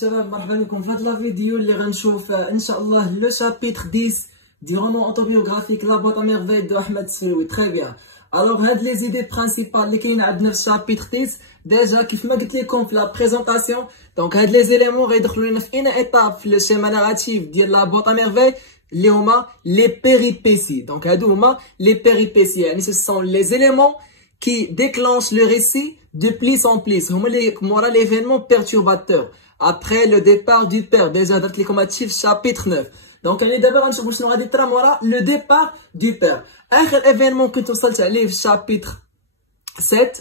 شباب، مرحبا بكم في هاد لا فيديو اللي غنشوف ان شاء الله لو شابيتر 10 دي رومون اوتوبيوغرافيك لا بوط ا ميرفاي دو احمد السفيروي. تري بيان. الوغ هاد لي زيدي برينسيبال اللي كاينين عندنا في الشابيتر 10 ديجا كيف ما قلت لكم في لا بريزونطاسيون، دونك هاد لي زيليمون غيدخلوا لنا في اين ايتاب في لو شيما ناراتيف ديال لا بوط ا ميرفاي اللي هما لي بيريبيسي. دونك هادو هما لي بيريبيسي، يعني سو سون لي زيليمون qui déclenchent le récit de plus en plus. هما اللي مورا l'événement perturbateur après le départ du père. déjà درت لكم هادشي في chapitre 9. دونك يعني دابا غنشوفوا شنو غادي يطرا مورا لو ديبار دو بير. اخر ايفينمون كنت وصلت عليه في شابيتر 7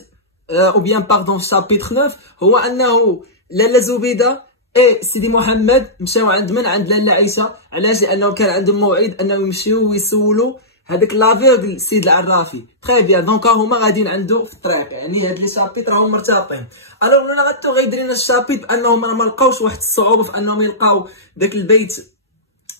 او بيان باردون في شابيتر 9 هو انه لاله زبيده اي سيدي محمد مشاو عند من؟ عند لاله عائشه. علاش؟ لانه كان عندهم موعد انه يمشيو ويسولوا هذاك لافيغل سيد العرافي. تري بيان. دونك هما غاديين عنده في الطريق، يعني هاد لي شابيتر راهم مرتبطين. الوغ ولا غاتو غيدير لنا الشابيتر بانهم راه ما لقاوش واحد الصعوبه في انهم يلقاو داك البيت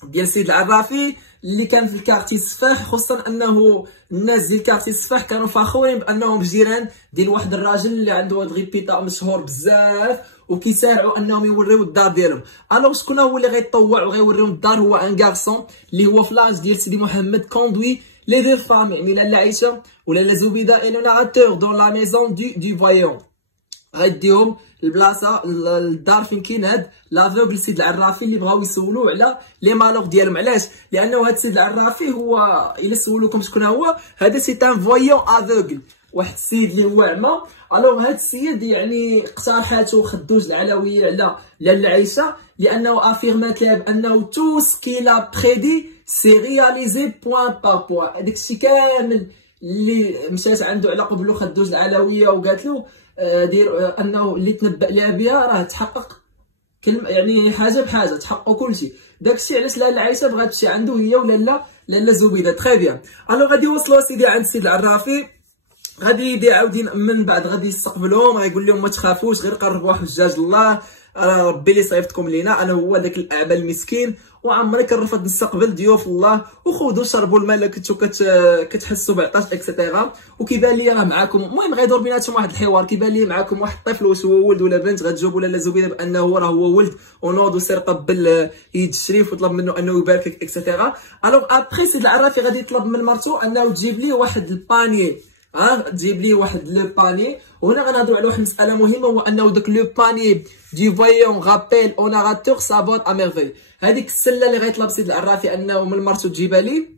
ديال سيد العرافي اللي كان في الكارتي السفاح، خصوصا انه الناس ديال الكارتي السفاح كانوا فخورين بانهم جيران ديال واحد الراجل اللي عنده واحد غيبيتا مشهور بزاف وكيسارعوا انهم يوريو الدار ديالهم. الوغ شكون هو اللي غيطوع وغيوريهم الدار؟ هو ان غارسون اللي هو في لاج ديال سيدي محمد كوندوي لي دو فام، يعني لاله عائشه ولاله زبيده اي لو ناراتور دون لا ميزون دو فايون. غيديهم البلاصه الدار فين كاين هاد لافوغل سيد العرافي اللي بغاو يسولوه على لي مالوغ ديالهم. علاش؟ لانه هاد سيد العرافي هو الا سولوكم شكون هو هذا، سي ان فويون افوغل، واحد السيد اللي هو اعمى. الوغ هاد السيد يعني اقترحاتو خدوج العلويه على لاله عائشه لانه افيرمات لها بانه تو سكي لا بريدي سي رياليزي بوين بار بوين. داكشي كامل اللي مشات عنده على قبلو خدوج العلويه وقالت له دير انه اللي تنبأ لها بها راه تحقق، يعني حاجه بحاجه تحققوا كلشي. داكشي علاش لاله عائشه بغات تمشي عنده هي ولاله زبيده. تري بيان. الوغ غادي يوصلوا سيدي عند سيد العرافي، غادي يدير عاودين من بعد غادي يستقبلهم، غايقول لهم ما تخافوش غير قربوا حجاج الله، راه ربي اللي صيفطكم لينا، انا هو داك الاعمى المسكين وعمري كنرفض نستقبل ضيوف الله، وخذوا شربوا الماء اللي كنتو كتحسوا بعطاش اكسيتيرا. وكيبان لي راه معاكم، المهم غيدور بيناتهم واحد الحوار، كيبان لي معاكم واحد الطفل، واش هو ولد ولا بنت؟ غتجاوبوا لاله زبيده بانه راه هو ولد، ونوض سير قبل يد الشريف وطلب منه انه يباركك اكسيتيرا. الوغ ابخي سيد العرافي غادي يطلب من مرتو انه تجيب لي واحد الباني، تجيب لي واحد لو باني. وهنا غنهضروا على واحد المساله مهمه، هو انه داك لو باني دي فويون غابيل او ناراتور سابوت ا ميرفي. هذيك السله اللي غيطلب سيد العرافي انه من مرتو تجيبها لي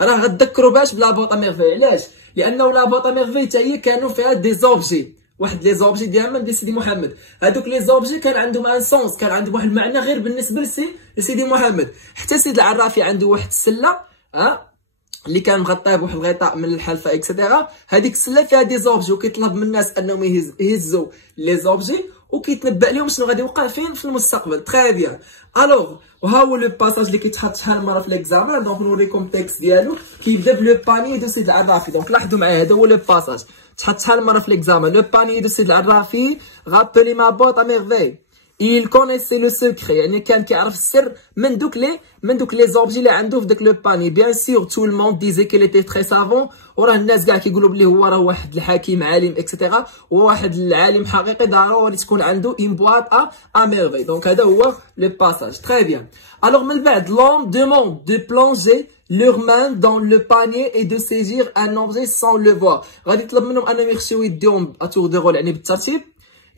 راه غتذكروا باش بلا بوط ا ميرفي. علاش؟ لانه لا بوط ا ميرفي حتى هي كانوا فيها دي زوبجي، واحد لي زوبجي ديالنا ديال سيدي محمد. هذوك لي زوبجي كان عندهم ان سونس، كان عندهم واحد المعنى غير بالنسبه لسيدي محمد. حتى سيد العرافي عنده واحد السله اللي كان مغطيه بواحد الغطاء من الحلفه اكسيتيرا. هذيك السله فيها دي زوبجي وكيطلب من الناس انهم يهزوا لي زوبجي وكيتنبأ لهم شنو غادي يوقع فين في المستقبل. تري بيان. الوغ وها هو لو باساج اللي كيتحط شحال مره في ليكزامان. دونك نوريكم التكست ديالو كيبدا بلو باني دو سيد العرافي. دونك لاحظوا معايا هذا هو لو باساج تحط شحال مره في ليكزامان. لو باني دو سيد العرافي رابلي ما بوط ا ميرفي. il connaissait le secret، يعني كان كيعرف السر من دوك لي زوبجي اللي عنده في داك لو باني. بيان سور تو الموند ديزي كيل ايتي تري سافون، وراه الناس كاع كيقولوا بلي هو راه واحد الحكيم عالم اكسيتيرا، وواحد العالم حقيقي ضروري تكون عنده اون بواط ا ميرفي. دونك هذا هو لو باساج. تري بيان. الوغ من بعد l'homme demande de plonger leurs mains dans le panier et de saisir un objet sans le voir. غادي يطلب منهم انهم يخشيو يديهم اتور دو رول، يعني بالترتيب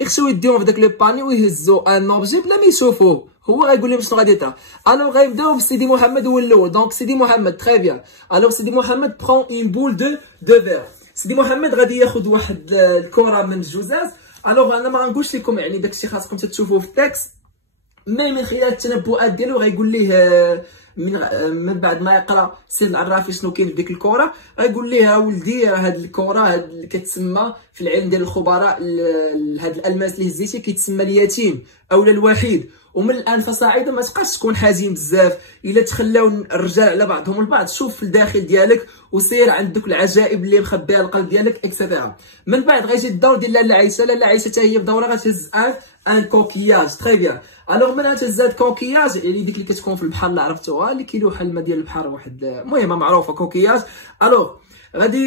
يخشيو يديهم في داك لو باني ويهزوا ان اوبجي بلا ما يشوفوه. هو غايقول لهم شنو غادي يطرا. الوغ غيبداو بسيدي محمد هو الاول. دونك سيدي محمد تري بيان. الوغ سيدي محمد برون اون بول دو فير. سيدي محمد غادي ياخذ واحد الكره من الجزاز. الوغ انا ما غنقولش لكم يعني داكشي خاصكم تشوفوه في التكست، مي من خلال التنبؤات ديالو غيقول ليه من بعد ما يقرا سيد العرافي شنو كاين في ديك الكره، غيقول ليه ولدي هاد الكره هاد كتسمى في العلم ديال الخبراء هاد الالماس اللي هزيتي كيتسمى اليتيم اولا الوحيد، ومن الان فصاعدا ما تبقاش تكون حزين بزاف. الا تخلاو الرجال على بعضهم البعض شوف في الداخل ديالك وسير عند دوك العجائب اللي مخبيه القلب ديالك اكسيتيرا. من بعد غيجي الدور ديال لاله عائشه. لاله عائشه حتى هي بدورها غتهز ان كوكياج. تري بيان. الوغ منها تهزات كوكياج يعني ديك اللي كتكون في البحر اللي عرفتوها اللي كيلوحها الماء ديال البحر واحد المهم معروفه كوكياج. الوغ غادي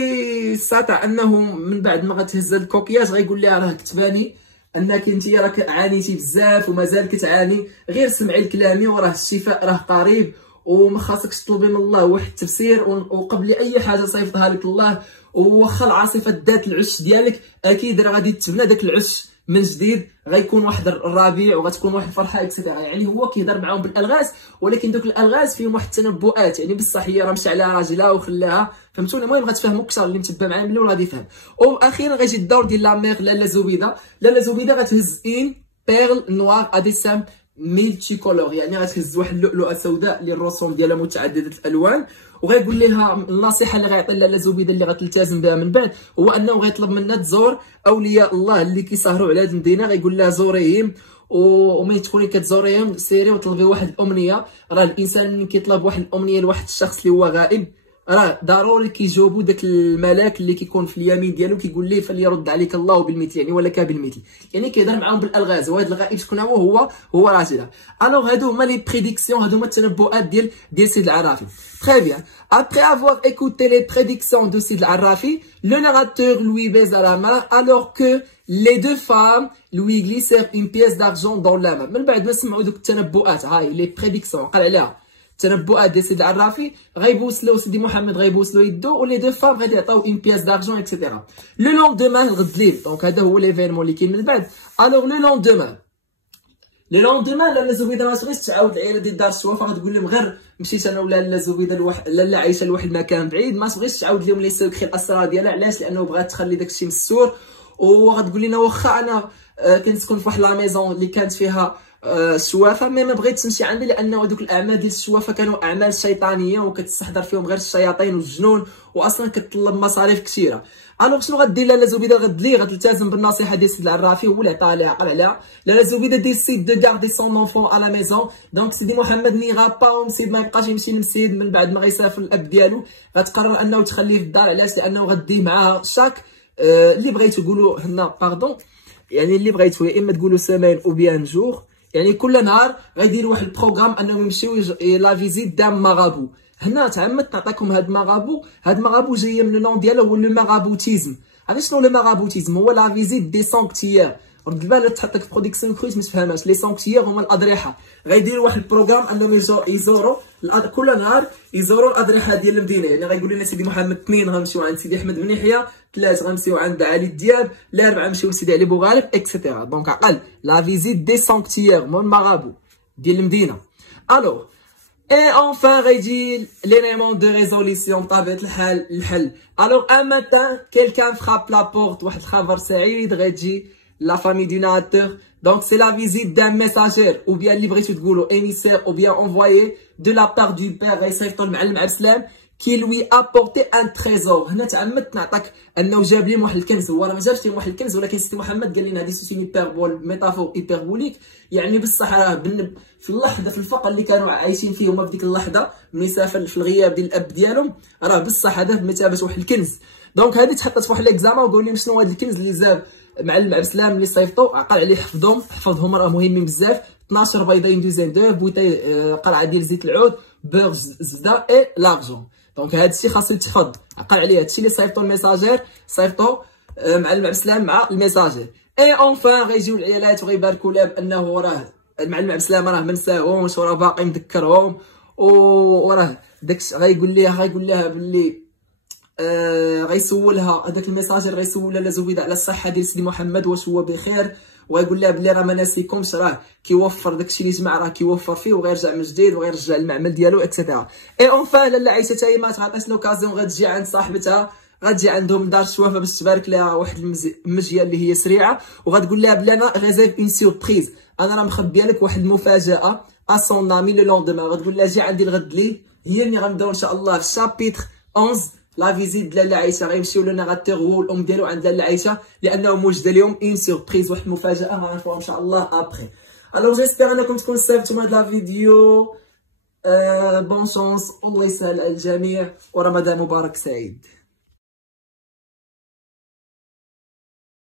يستطيع انه من بعد ما غتهز هاد الكوكياج غيقول لها راه كتباني انك انت راك عانيتي بزاف ومازال كتعاني، غير سمعي كلامي وراه الشفاء راه قريب وما خاصكش تطلبي من الله واحد التفسير، وقبل اي حاجه صيفطها لك الله. وواخا العاصفه دات العش ديالك اكيد راه غادي تبنى داك العش من جديد، غيكون واحد الربيع وغتكون واحد الفرحه اكسيتيرا. يعني هو كيهضر معاهم بالالغاز، ولكن دوك الالغاز فيهم واحد التنبؤات، يعني بصح هي راه مشى على راجلها وخلاها، فهمتوني؟ المهم غتفهموا اكثر اللي متبع معايا من الاول غادي يفهم. واخيرا غيجي الدور ديال لا ميغ لاله زبيده. لاله زبيده غتهز ان بيرل نوار اديسام ميلتي كولور، يعني غتهز واحد اللؤلؤه سوداء اللي الرسوم ديالها متعدده الالوان، وغيقول لها النصيحه اللي غيعطي لاله زبيده اللي غتلتزم بها من بعد هو انه غيطلب منها تزور اولياء الله اللي كيسهروا على هذه المدينه. غيقول لها زوريهم، وملي تكوني كتزوريهم سيري وطلبي واحد الامنيه. راه الانسان ملي كيطلب واحد الامنيه لواحد الشخص اللي هو غائب راه ضروري كيجاوبو داك الملاك اللي كيكون في اليمين ديالو كيقول ليه فليرد عليك الله بالمثل، يعني ولك بالمثل، يعني كيهضر معاهم بالالغاز. وهذا الغائب شكون هو راجلها. الوغ هادو هما لي بريديكسيون، هادو هما التنبؤات ديال سيد العرافي. Très bien. Après avoir écouté les prédictions de Sid Al-Arrafi, le narrateur lui baisa la main alors que les deux femmes lui glissèrent une pièce d'argent dans la main. من بعد ما سمعوا دوك التنبؤات هاي لي بريديكسيون قال عليها التنبؤات ديال سيد العرافي، غيبوسلو سيدي محمد غيبوسلو يدو، ولي دو فام غادي يعطيو اون بياس دارجون اكسيتيرا. لو لوندومان الغد الليل، دونك هذا هو ليفينمون اللي كاين من بعد. الوغ لو لوندومان لاله زبيده ما تبغيش تعاود العائله ديال دار الشوافه، غتقول لهم غير مشيت انا ولا لاله زبيده لواحد لاله عايشه لواحد المكان بعيد، ما تبغيش تعاود لهم لي سوكري الاسرار ديالها. علاش؟ لانه بغات تخلي داكشي مستور، وغتقول لنا واخا انا كنسكن في واحد لا ميزون اللي كانت فيها الشوافه، ما بغيتش نمشي عندي لانه هذوك الاعمال ديال الشوافه كانوا اعمال شيطانيه وكتستحضر فيهم غير الشياطين والجنون، واصلا كتطلب مصاريف كثيره. الوغ شنو غدير لاله زبيده الغد الليل؟ غتلتزم بالنصيحه ديال سيد العرافي هو اللي عطاها ليها عقل عليها. لاله زبيده ديسيد دو غاردي سون اونفون ا لا ميزون، دونك سيدي محمد نيغا با ومسيد ما يبقاش يمشي لمسيد من بعد ما غيسافر الاب ديالو، غتقرر انه تخليه في الدار. علاش؟ لانه غديه معاها شاك اللي بغيتو تقولوا هنا باردون، يعني اللي بغيتو يا اما تقولوا سيمين او بيان جور، يعني كل نهار غيديروا واحد البروغرام انهم يمشيو لا فيزيت دام ماغابو. هنا تعمدت نعطيكم هاد ماغابو جايه من النون ديالها هو لو ماغابوتيزم. عرفتي شنو لو ماغابوتيزم؟ هو لا فيزيت دي سانكتيير. رد البال تحط لك في برودكسيون كرويت ما تفهمهاش. لي سانكتيير هما الاضرحه، غيديروا واحد البروغرام انهم يزوروا كل نهار يزوروا الاضرحه ديال المدينه. يعني غيقول لنا سيدي محمد 2 غنمشيو عند سيدي احمد بن يحيى، 3 غنمشيو عند علي الدياب، 4 غنمشيو لسيدي علي بوغالب اكسيتيرا. دونك عقل لا فيزيت دي سانكتيير مون ماغابو ديال المدينه. الوغ et enfin غيجي l'élément de résolution بطبيعة الحل. alors un matin quelqu'un frappe la porte، واحد الخبر سعيد غتجي la famille du narrateur. donc c'est la visite d'un messager ou bien اللي بغيتو تقولوا émissaire ou bien envoyé de la part du père غيصيفطو المعلم عبد السلام qui lui apportait un trésor. هنا تعمدت نعطيك انه جاب لهم واحد الكنز، هو راه ما جابش لهم واحد الكنز، ولكن سيدي محمد قال لنا هذه سوسي هيبربول ميتافور هيبربوليك، يعني بصح راه في اللحظه في الفقر اللي كانوا عايشين فيه هما في ديك اللحظه ملي سافر في الغياب ديال الاب ديالهم، راه بصح هذا بمثابه واحد الكنز. دونك هذه تحطت في واحد ليكزاما وقول لهم شنو هذا الكنز اللي زاب معلم عبد السلام اللي صيفطو، عقل عليه حفظهم راه مهمين بزاف. 12 بيضه اون دوزين دو بوتاي قرعه ديال زيت العود بوغ زبده اي لارجون. دونك هادشي خاصو يتحفظ، عقل عليه. هادشي اللي صيفطو الميساجير صيفطو معلم عبد السلام مع الميساجير. اي اونفان غيجيو العيالات وغيباركوا لها بانه راه المعلم عبد السلام راه ما نساهمش وراه باقي مذكرهم، وراه داكشي غيقول لها باللي غيسولها هذاك الميساجير غيسول لاله زبيده على الصحه ديال سيدي محمد واش هو بخير، وغيقول لها بلي راه ما ناسيكمش، راه كيوفر داكشي اللي جمع راه كيوفر فيه وغيرجع من جديد وغيرجع للمعمل ديالو اكسيتيرا. اي اونفان لاله عايشه حتى هي ما تعطيش لوكازيون غتجي عند صاحبتها، غتجي عندهم دار الشوافه باش تبارك لها واحد المجيه اللي هي سريعه، وغتقول لها بلي انا ريزيرف اون سوربريز، انا راه مخبيه لك واحد المفاجاه ا سون امي لو لوندومان. غتقول لها جي عندي الغد لي هي اللي غنبداو ان شاء الله في شابيتر 11 لا فيزيت ديال لاله عايشه. غيمشيو لو ناراتور هو والام ديالو عند لاله عايشه لانه موجده لهم اون سوربريز واحد المفاجاه غنعرفوها ان شاء الله ابخي. الوغ جيسبيغ انكم تكونوا استفدتوا من هاد لا فيديو. بون شونس، الله يسهل على الجميع ورمضان مبارك سعيد.